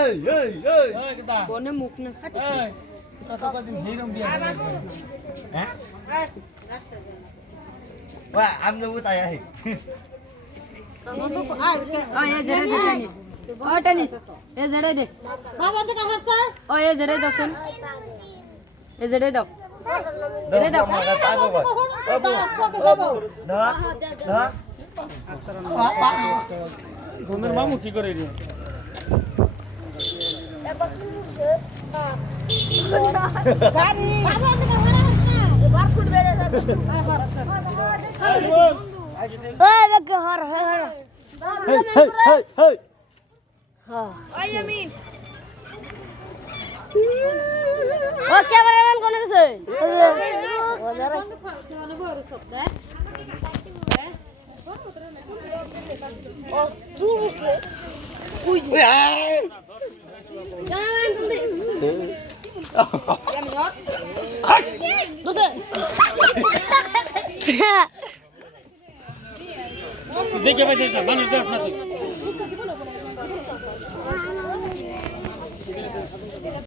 এই কেডা বনে মুখ না খাটি এই কত কদিন হেরম বিয়া হ্যাঁ ওয়া আমি তো তাই আহি এ জড়ে দে টেনিস ও টেনিস এ জড়ে দে বাবা থেকে হারছে ও এ জড়ে দাও শুন এ জড়ে দাও দাও পাগো বাবু না না ঘুমের মামু কি করে রে গাড়ি বাবা থেকে হারছে এবার ফুট বেরে যাবে ওই দেখো হর হর হেই ওই আমিন ও ক্যামেরাম্যান কোন গেছে ও দূর বসে কই যে ক্যামেরাম্যান কোন দে দোসে দেখে পাইছিস না মানুষ দেখ না তুই